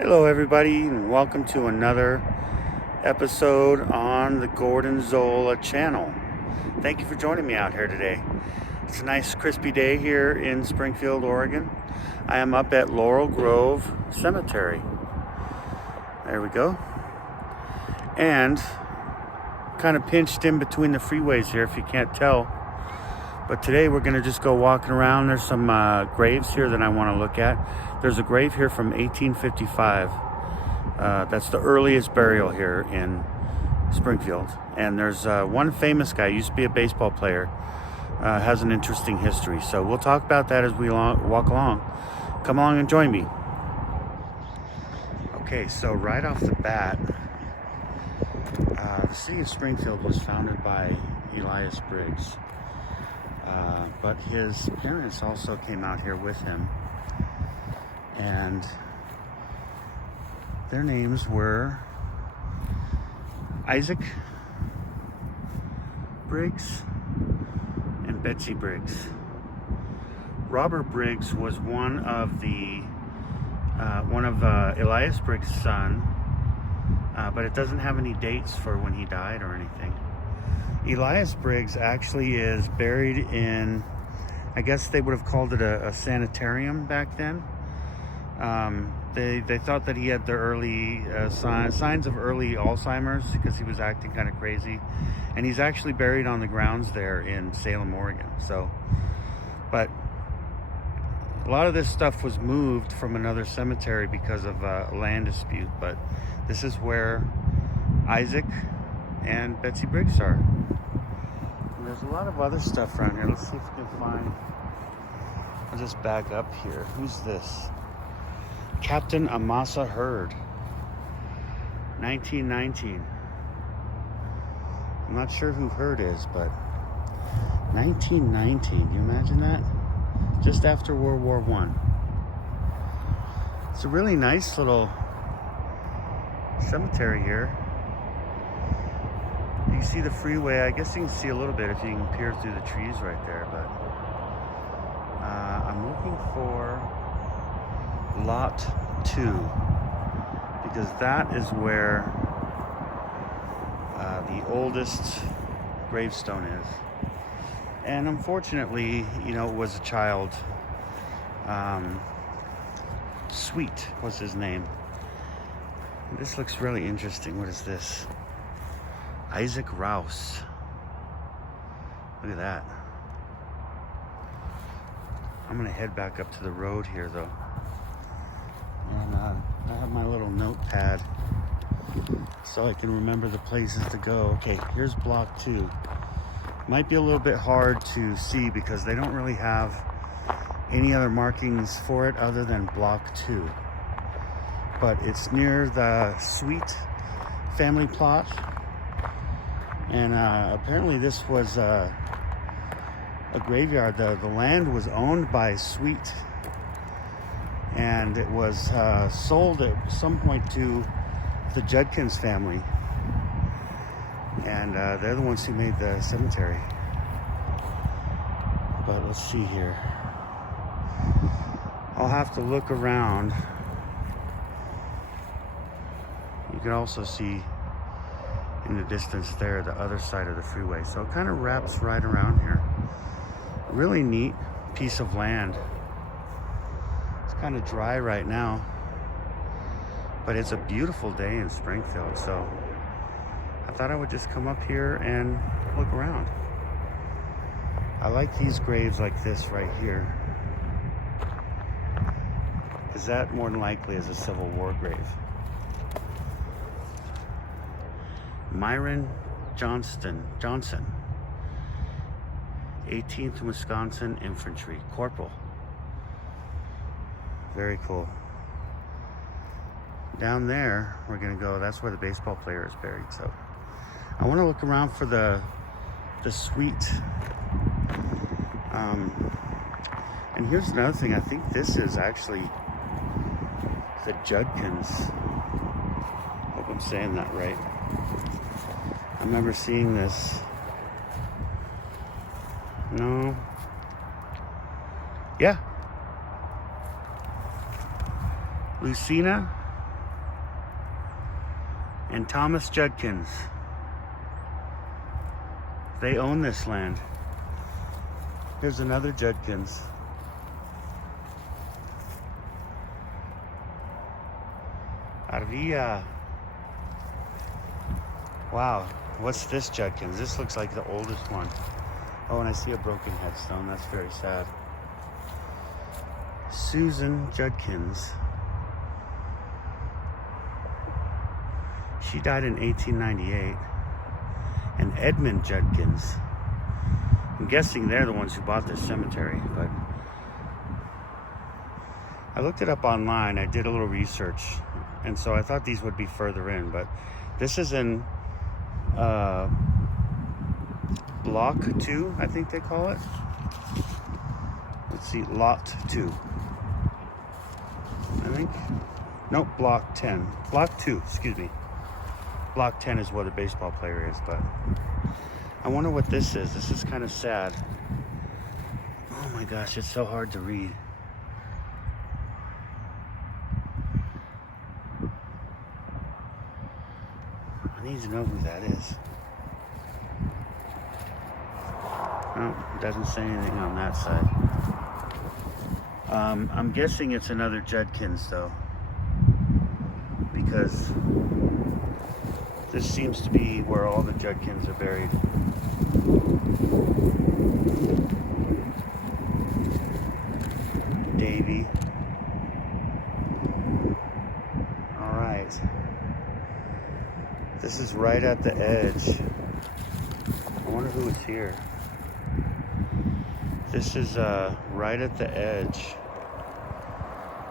Hello, everybody, and welcome to another episode on the Gordon Zola channel. Thank you for joining me out here today. It's a nice, crispy day here in Springfield, Oregon. I am up at Laurel Grove Cemetery. There we go. And kind of pinched in between the freeways here, if you can't tell. But today we're going to just go walking around. There's some graves here that I want to look at. There's a grave here from 1855. That's the earliest burial here in Springfield. And there's one famous guy, used to be a baseball player, has an interesting history. So we'll talk about that as we walk along. Come along and join me. Okay, so right off the bat, the city of Springfield was founded by Elias Briggs. But his parents also came out here with him, and their names were Isaac Briggs and Betsy Briggs. Robert Briggs was one of Elias Briggs' son, but it doesn't have any dates for when he died or anything. Elias Briggs actually is buried in, I guess they would have called it a sanitarium back then. They thought that he had the early signs of early Alzheimer's because he was acting kind of crazy. And he's actually buried on the grounds there in Salem, Oregon. But a lot of this stuff was moved from another cemetery because of a land dispute. But this is where Isaac and Betsy Briggs are. And there's a lot of other stuff around here. Let's see if we can find. I'll just back up here. Who's this? Captain Amasa Hurd, 1919. I'm not sure who Hurd is, but 1919. You imagine that? Just after World War I. It's a really nice little cemetery here. You can see the freeway. I guess you can see a little bit if you can peer through the trees right there, but I'm looking for Lot 2 because that is where the oldest gravestone is. And unfortunately, it was a child. Sweet was his name. This looks really interesting. What is this? Isaac Rouse. Look at that. I'm gonna head back up to the road here though. And I have my little notepad so I can remember the places to go. Okay, here's block 2. Might be a little bit hard to see because they don't really have any other markings for it other than block 2. But it's near the Sweet family plot. And apparently this was a graveyard. The land was owned by Sweet, and it was sold at some point to the Judkins family. And they're the ones who made the cemetery. But let's see here. I'll have to look around. You can also see in the distance there, the other side of the freeway. So it kind of wraps right around here. Really neat piece of land. It's kind of dry right now, but it's a beautiful day in Springfield. So I thought I would just come up here and look around. I like these graves like this right here, because that more than likely is a Civil War grave. Myron Johnson, 18th Wisconsin Infantry Corporal. Very cool. Down there, we're gonna go, that's where the baseball player is buried. So I wanna look around for the Sweet. And here's another thing, I think this is actually the Judkins. Hope I'm saying that right. I remember seeing this. No. Yeah. Lucina and Thomas Judkins. They own this land. Here's another Judkins. Arvilla. Wow, what's this Judkins? This looks like the oldest one. Oh, and I see a broken headstone. That's very sad. Susan Judkins. She died in 1898. And Edmund Judkins. I'm guessing they're the ones who bought this cemetery, but I looked it up online. I did a little research, and so I thought these would be further in, but this is in Block 2, I think they call it. Let's see, Lot 2. I think. Nope, Block 10. Block 2, excuse me. Block 10 is what a baseball player is, but I wonder what this is. This is kind of sad. Oh my gosh, it's so hard to read. I need to know who that is. Oh, it doesn't say anything on that side. I'm guessing it's another Judkins though, because this seems to be where all the Judkins are buried. Davy. All right. This is right at the edge. I wonder who is here. This is right at the edge.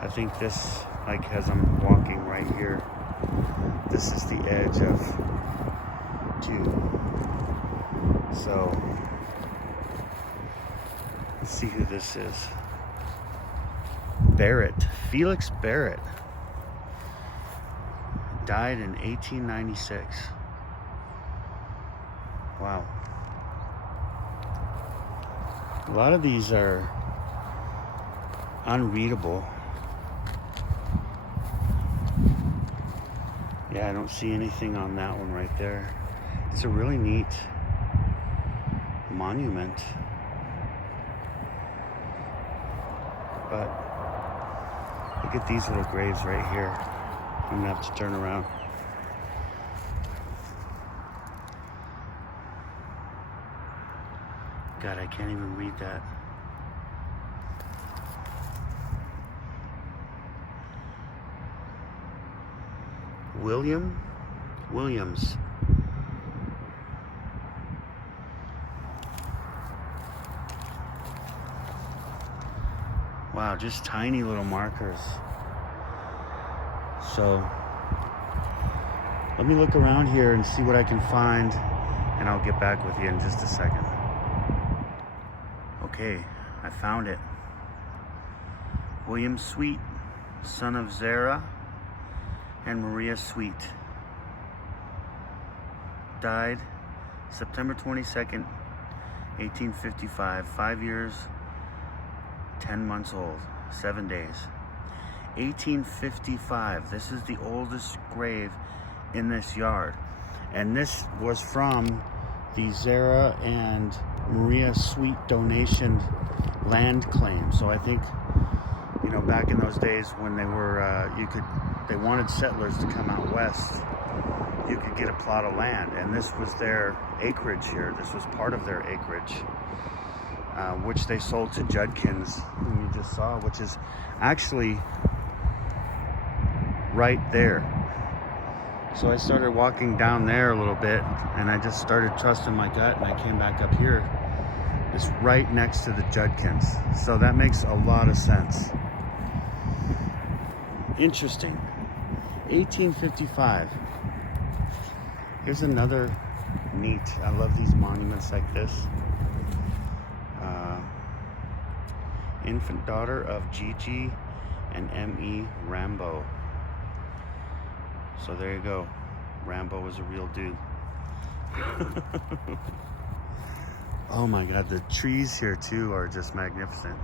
I think this, like as I'm walking right here, this is the edge of 2. So, let's see who this is. Barrett, Felix Barrett. Died in 1896. Wow. A lot of these are unreadable. Yeah, I don't see anything on that one right there. It's a really neat monument. But look at these little graves right here. I'm gonna have to turn around. God, I can't even read that. Williams. Wow, just tiny little markers. So let me look around here and see what I can find, and I'll get back with you in just a second. Okay, I found it. William Sweet, son of Zara and Maria Sweet. Died September 22nd, 1855. 5 years, 10 months old, 7 days. 1855. This is the oldest grave in this yard. And this was from the Zara and Maria Sweet donation land claim. So I think, you know, back in those days when they were, they wanted settlers to come out west, you could get a plot of land, and this was their acreage here. This was part of their acreage, which they sold to Judkins, who you just saw, which is actually right there. So I started walking down there a little bit, and I just started trusting my gut, and I came back up here. It's right next to the Judkins. So that makes a lot of sense. Interesting. 1855. Here's another neat. I love these monuments like this. Infant daughter of Gigi and M.E. Rambo. So there you go. Rambo was a real dude. Oh my God, the trees here too are just magnificent.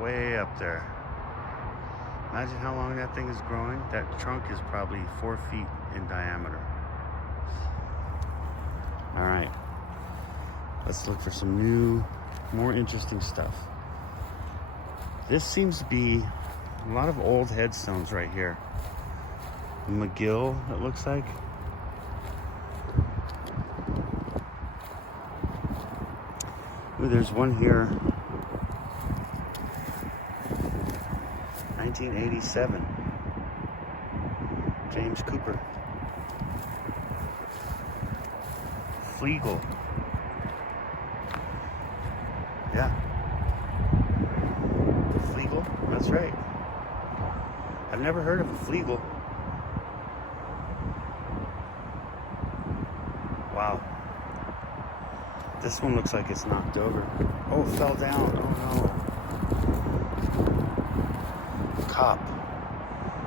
Way up there. Imagine how long that thing is growing. That trunk is probably 4 feet in diameter. All right, let's look for some new, more interesting stuff. This seems to be a lot of old headstones right here. McGill, it looks like. Ooh, there's one here. 1987. James Cooper. Flegel. Yeah. Flegel? That's right. I've never heard of a Flegel. Wow. This one looks like it's knocked over. Oh, it fell down. Oh no. Cop.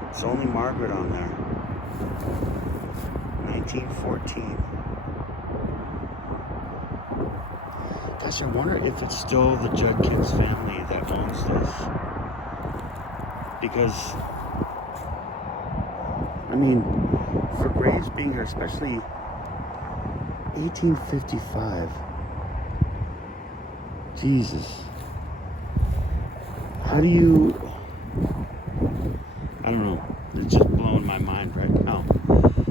It's only Margaret on there. 1914. Gosh, I wonder if it's still the Judkins family that owns this. Because, I mean, for graves being here, especially 1855. Jesus. How do you... I don't know. It's just blowing my mind right now.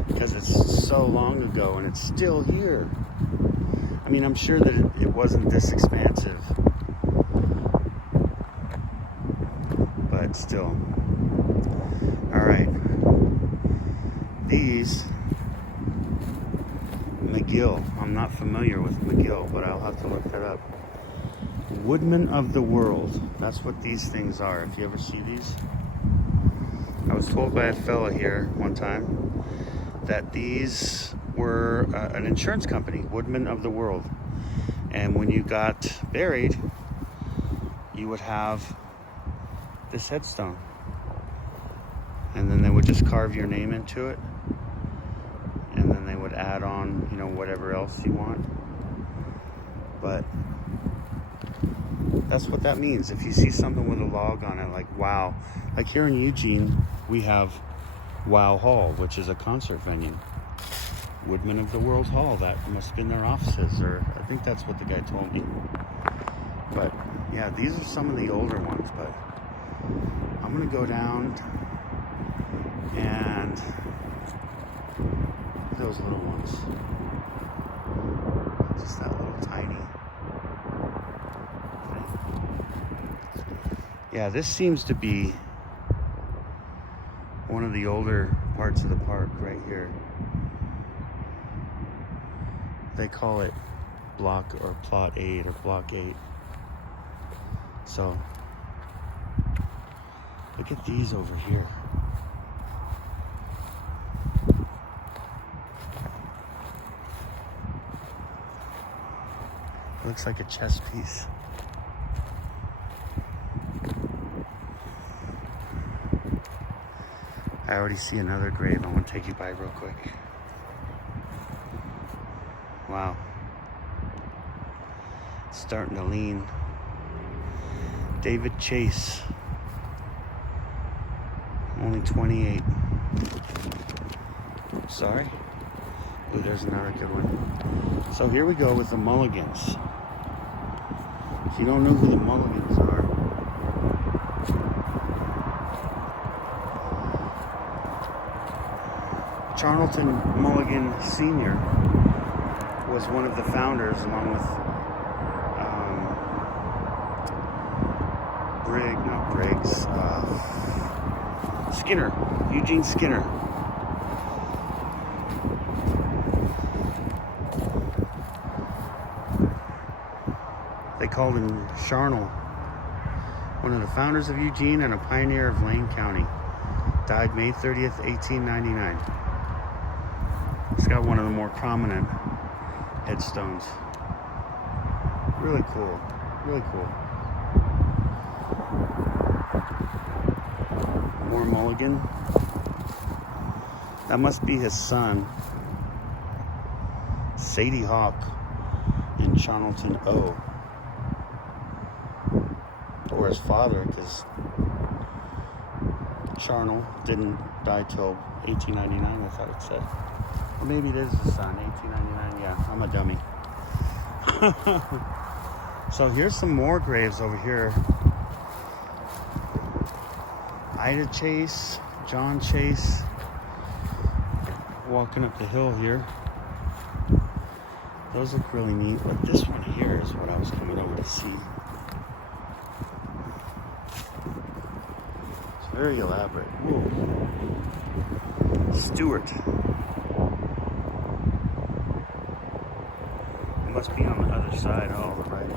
Because it's so long ago and it's still here. I mean, I'm sure that it wasn't this expansive. But still. Alright. These... McGill. I'm not familiar with McGill, but I'll have to look that up. Woodman of the World. That's what these things are. If you ever see these. I was told by a fella here one time that these were an insurance company, Woodman of the World. And when you got buried, you would have this headstone. And then they would just carve your name into it. And then they would add on, you know, whatever else you want. But that's what that means. If you see something with a log on it, like wow. Like here in Eugene, we have Wow Hall, which is a concert venue. Woodman of the World Hall, that must have been their offices, or I think that's what the guy told me. But yeah, these are some of the older ones, but I'm gonna go down and those little ones. Just that little tiny thing. Yeah, this seems to be one of the older parts of the park right here. They call it block or plot 8 or block 8. So look at these over here. Looks like a chess piece. I already see another grave I want to take you by real quick. Wow. It's starting to lean. David Chase. Only 28. Sorry. Ooh, there's another good one. So here we go with the Mulligans. If you don't know who the Mulligans are, Charlton Mulligan Sr. was one of the founders, along with Skinner, Eugene Skinner. They called him Charnel, one of the founders of Eugene and a pioneer of Lane County. Died May 30th, 1899. It's got one of the more prominent headstones. Really cool. Really cool. More Mulligan. That must be his son, Sadie Hawk, in Charlton O. Or his father, because Charnel didn't die till 1899, I thought it said. Or maybe it is the son, 1899. Yeah, I'm a dummy. So here's some more graves over here. Ida Chase, John Chase, walking up the hill here. Those look really neat, but this one here is what I was coming over to see. It's very elaborate. Whoa. Stewart. It must be on the other side. Oh, right.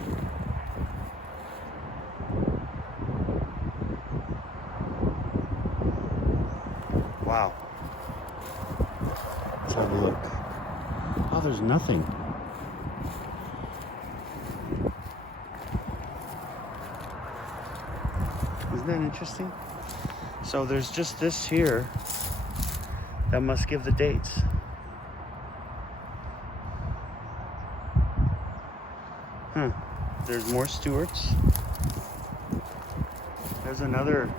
Wow. Let's have a look. Oh, there's nothing. Isn't that interesting? So there's just this here that must give the dates. Huh. There's more Stewarts. There's another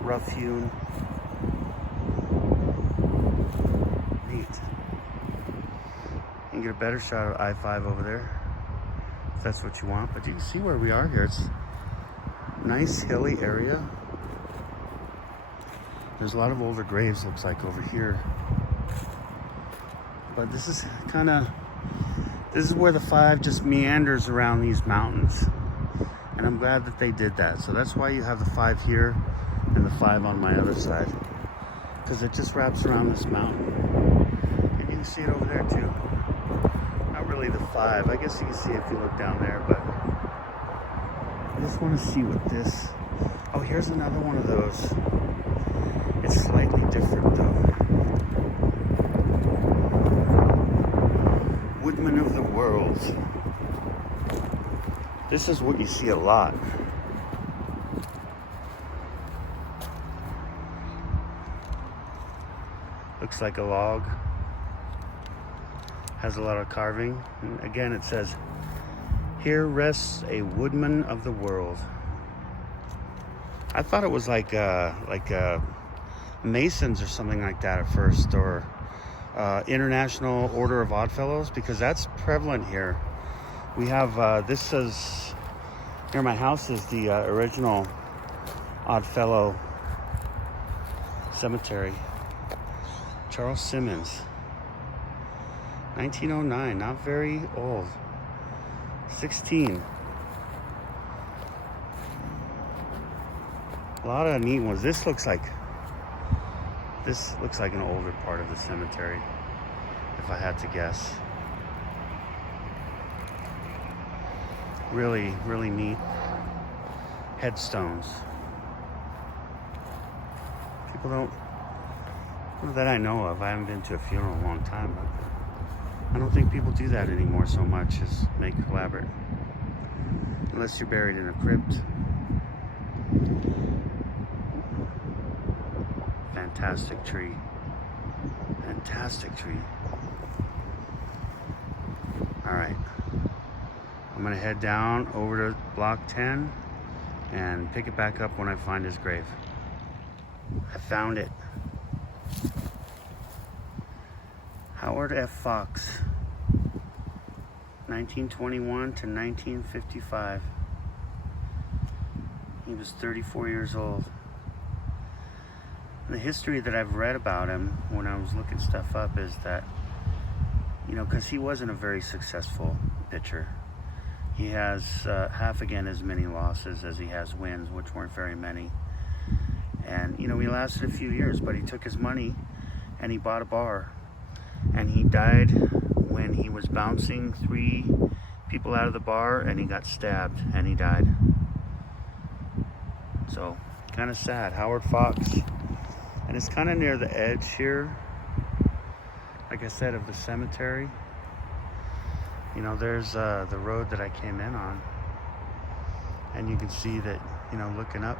rough-hewn. Neat. You can get a better shot of I-5 over there, if that's what you want. But you can see where we are here. It's a nice hilly area. There's a lot of older graves, looks like, over here. But this is where the 5 just meanders around these mountains. And I'm glad that they did that. So that's why you have the 5 here and the 5 on my other side. Because it just wraps around this mountain. And you can see it over there too. Not really the 5. I guess you can see it if you look down there, but I just want to see what this... Oh, here's another one of those. It's slightly different though. Woodman of the world. This is what you see a lot. Looks like a log. Has a lot of carving. And again, it says, "Here rests a woodman of the world." I thought it was like Masons or something like that at first, or International Order of Oddfellows, because that's prevalent here. We have this says near my house is the original Oddfellow cemetery. Charles Simmons, 1909, not very old. 16. A lot of neat ones. This looks like an older part of the cemetery, if I had to guess. Really, really neat headstones. People don't, that I know of, I haven't been to a funeral in a long time, but I don't think people do that anymore so much as make elaborate. Unless you're buried in a crypt. Fantastic tree. Fantastic tree. Alright. I'm going to head down over to block 10 and pick it back up when I find his grave. I found it. Howard F. Fox, 1921 to 1955. He was 34 years old. The history that I've read about him when I was looking stuff up is that, you know, because he wasn't a very successful pitcher. He has half again as many losses as he has wins, which weren't very many. And, you know, he lasted a few years, but he took his money and he bought a bar. And he died when he was bouncing 3 people out of the bar, and he got stabbed and he died. So, kind of sad. Howard Fox. And it's kind of near the edge here, like I said, of the cemetery. You know, there's the road that I came in on. And you can see that, you know, looking up.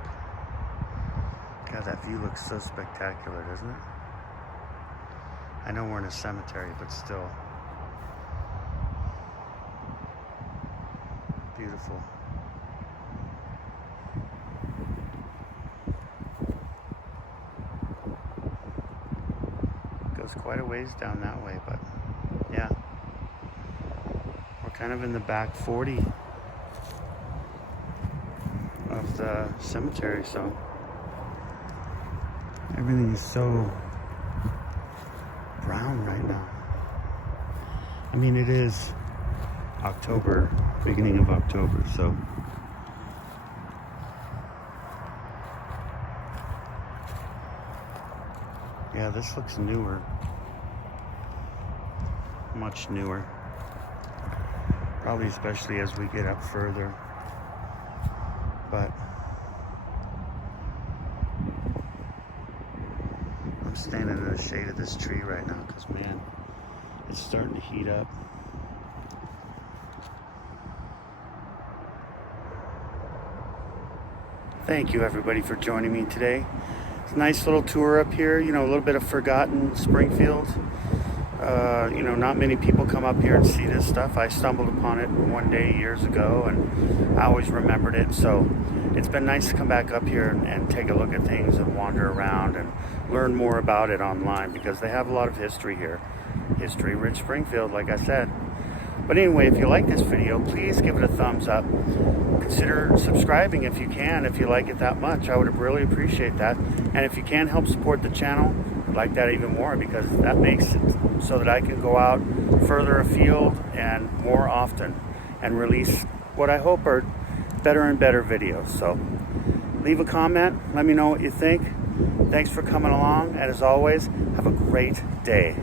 God, that view looks so spectacular, doesn't it? I know we're in a cemetery, but still. Beautiful. goes quite a ways down that way, but yeah. We're kind of in the back 40 of the cemetery, so everything is so brown right now. I mean, it is October, beginning of October, so yeah, this looks newer, much newer, probably especially as we get up further, but I'm standing in the shade of this tree right now because, man, it's starting to heat up. Thank you, everybody, for joining me today. It's a nice little tour up here, you know, a little bit of forgotten Springfield. You know, not many people come up here and see this stuff. I stumbled upon it one day years ago, and I always remembered it. So it's been nice to come back up here and take a look at things and wander around and learn more about it online, because they have a lot of history here. History-rich Springfield, like I said. But anyway, if you like this video, please give it a thumbs up. Consider subscribing if you can, if you like it that much. I would really appreciate that. And if you can help support the channel, I'd like that even more, because that makes it so that I can go out further afield and more often and release what I hope are better and better videos. So leave a comment, let me know what you think. Thanks for coming along, and as always, have a great day.